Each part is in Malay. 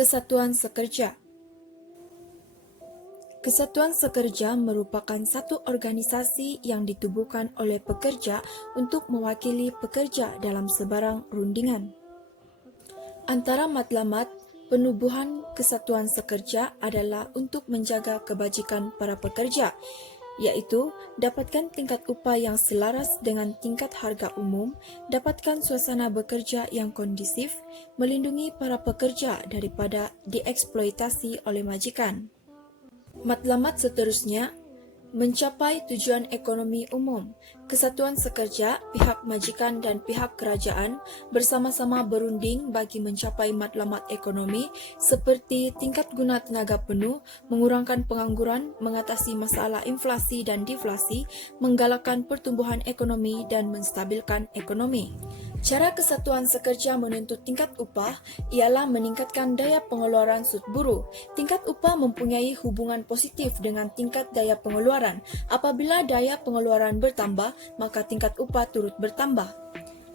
Kesatuan Sekerja. Kesatuan Sekerja merupakan satu organisasi yang ditubuhkan oleh pekerja untuk mewakili pekerja dalam sebarang rundingan. Antara matlamat penubuhan Kesatuan Sekerja adalah untuk menjaga kebajikan para pekerja, iaitu dapatkan tingkat upah yang selaras dengan tingkat harga umum, dapatkan suasana bekerja yang kondusif, melindungi para pekerja daripada dieksploitasi oleh majikan. Matlamat seterusnya, mencapai tujuan ekonomi umum. Kesatuan Sekerja, pihak majikan dan pihak kerajaan bersama-sama berunding bagi mencapai matlamat ekonomi seperti tingkat guna tenaga penuh, mengurangkan pengangguran, mengatasi masalah inflasi dan deflasi, menggalakkan pertumbuhan ekonomi dan menstabilkan ekonomi. Cara Kesatuan Sekerja menuntut tingkat upah ialah meningkatkan daya pengeluaran sud buruh. Tingkat upah mempunyai hubungan positif dengan tingkat daya pengeluaran. Apabila daya pengeluaran bertambah, maka tingkat upah turut bertambah.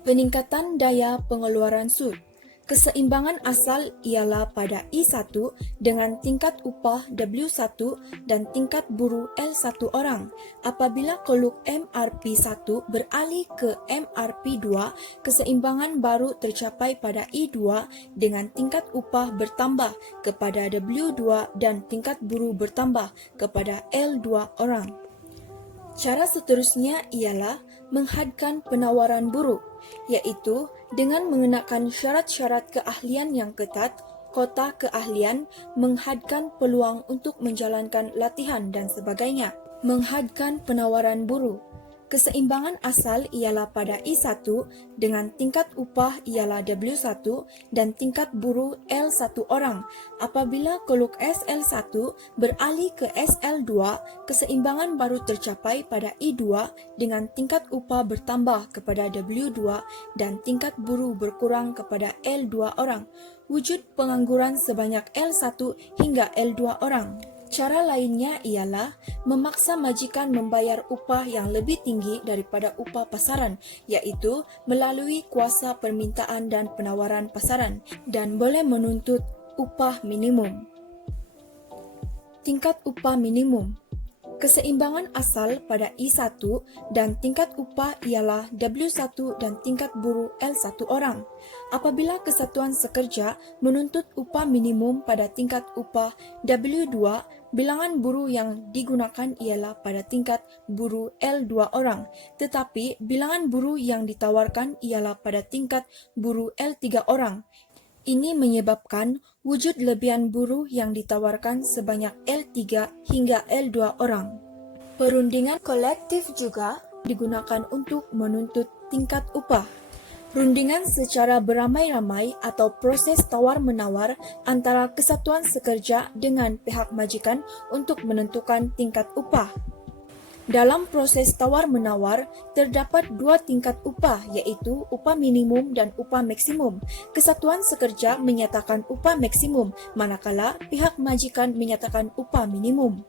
Peningkatan daya pengeluaran sud. Keseimbangan asal ialah pada I1 dengan tingkat upah W1 dan tingkat buruh L1 orang. Apabila koluk MRP1 beralih ke MRP2, keseimbangan baru tercapai pada I2 dengan tingkat upah bertambah kepada W2 dan tingkat buruh bertambah kepada L2 orang. Cara seterusnya ialah menghadkan penawaran buruh, iaitu dengan mengenakan syarat-syarat keahlian yang ketat, kota keahlian, menghadkan peluang untuk menjalankan latihan dan sebagainya. Menghadkan penawaran buruh. Keseimbangan asal ialah pada I1 dengan tingkat upah ialah W1 dan tingkat buruh L1 orang. Apabila koluk SL1 beralih ke SL2, keseimbangan baru tercapai pada I2 dengan tingkat upah bertambah kepada W2 dan tingkat buruh berkurang kepada L2 orang. Wujud pengangguran sebanyak L1 hingga L2 orang. Cara lainnya ialah memaksa majikan membayar upah yang lebih tinggi daripada upah pasaran, iaitu melalui kuasa permintaan dan penawaran pasaran, dan boleh menuntut upah minimum. Tingkat upah minimum. Keseimbangan asal pada I1 dan tingkat upah ialah W1 dan tingkat buruh L1 orang. Apabila Kesatuan Sekerja menuntut upah minimum pada tingkat upah W2, bilangan buruh yang digunakan ialah pada tingkat buruh L2 orang, tetapi bilangan buruh yang ditawarkan ialah pada tingkat buruh L3 orang. Ini menyebabkan wujud lebihan buruh yang ditawarkan sebanyak L3 hingga L2 orang. Perundingan kolektif juga digunakan untuk menuntut tingkat upah. Rundingan secara beramai-ramai atau proses tawar-menawar antara Kesatuan Sekerja dengan pihak majikan untuk menentukan tingkat upah. Dalam proses tawar-menawar, terdapat dua tingkat upah, yaitu upah minimum dan upah maksimum. Kesatuan Sekerja menyatakan upah maksimum, manakala pihak majikan menyatakan upah minimum.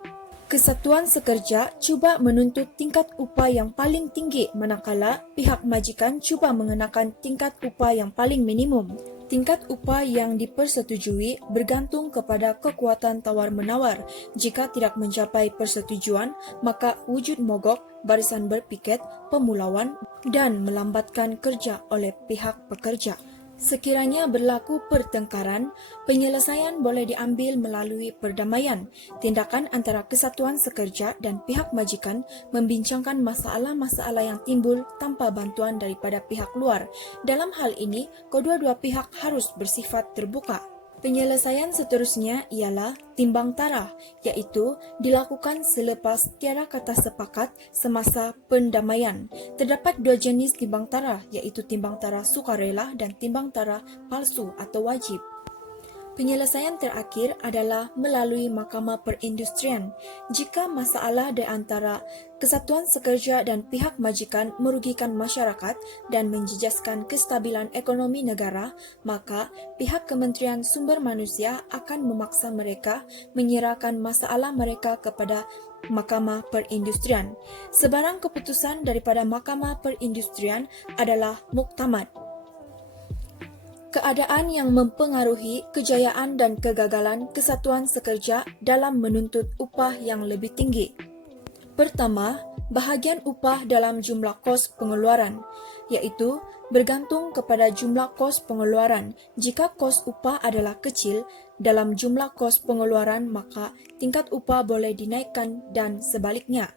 Kesatuan Sekerja cuba menuntut tingkat upah yang paling tinggi, manakala pihak majikan cuba mengenakan tingkat upah yang paling minimum. Tingkat upah yang dipersetujui bergantung kepada kekuatan tawar-menawar. Jika tidak mencapai persetujuan, maka wujud mogok, barisan berpiket, pemulauan, dan melambatkan kerja oleh pihak pekerja. Sekiranya berlaku pertengkaran, penyelesaian boleh diambil melalui perdamaian. Tindakan antara Kesatuan Sekerja dan pihak majikan membincangkan masalah-masalah yang timbul tanpa bantuan daripada pihak luar. Dalam hal ini, kedua-dua pihak harus bersifat terbuka. Penyelesaian seterusnya ialah timbang tarah, iaitu dilakukan selepas tiada kata sepakat semasa pendamaian. Terdapat dua jenis timbang tarah, iaitu timbang tarah sukarela dan timbang tarah palsu atau wajib. Penyelesaian terakhir adalah melalui Mahkamah Perindustrian. Jika masalah di antara Kesatuan Sekerja dan pihak majikan merugikan masyarakat dan menjejaskan kestabilan ekonomi negara, maka pihak Kementerian Sumber Manusia akan memaksa mereka menyerahkan masalah mereka kepada Mahkamah Perindustrian. Sebarang keputusan daripada Mahkamah Perindustrian adalah muktamad. Keadaan yang mempengaruhi kejayaan dan kegagalan kesatuan sekerja dalam menuntut upah yang lebih tinggi. Pertama, bahagian upah dalam jumlah kos pengeluaran, yaitu bergantung kepada jumlah kos pengeluaran. Jika kos upah adalah kecil dalam jumlah kos pengeluaran, maka tingkat upah boleh dinaikkan dan sebaliknya.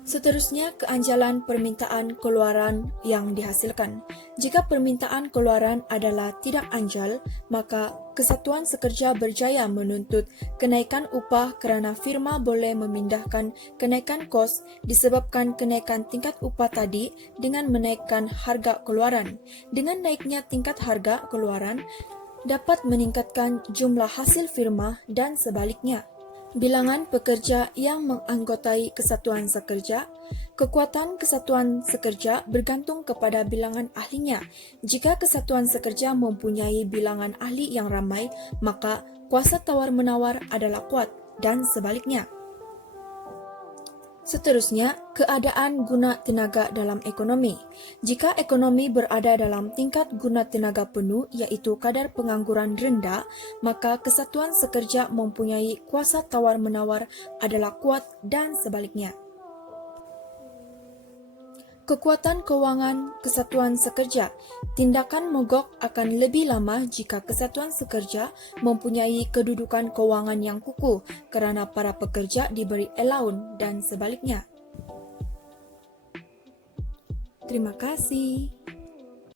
Seterusnya, keanjalan permintaan keluaran yang dihasilkan. Jika permintaan keluaran adalah tidak anjal, maka kesatuan sekerja berjaya menuntut kenaikan upah kerana firma boleh memindahkan kenaikan kos disebabkan kenaikan tingkat upah tadi dengan menaikkan harga keluaran. Dengan naiknya tingkat harga keluaran, dapat meningkatkan jumlah hasil firma dan sebaliknya. Bilangan pekerja yang menganggotai kesatuan sekerja. Kekuatan kesatuan sekerja bergantung kepada bilangan ahlinya. Jika kesatuan sekerja mempunyai bilangan ahli yang ramai, maka kuasa tawar-menawar adalah kuat dan sebaliknya. Seterusnya, keadaan guna tenaga dalam ekonomi. Jika ekonomi berada dalam tingkat guna tenaga penuh, iaitu kadar pengangguran rendah, maka kesatuan sekerja mempunyai kuasa tawar-menawar adalah kuat dan sebaliknya. Kekuatan kewangan kesatuan sekerja. Tindakan mogok akan lebih lama jika kesatuan sekerja mempunyai kedudukan kewangan yang kukuh kerana para pekerja diberi allowance dan sebaliknya. Terima kasih.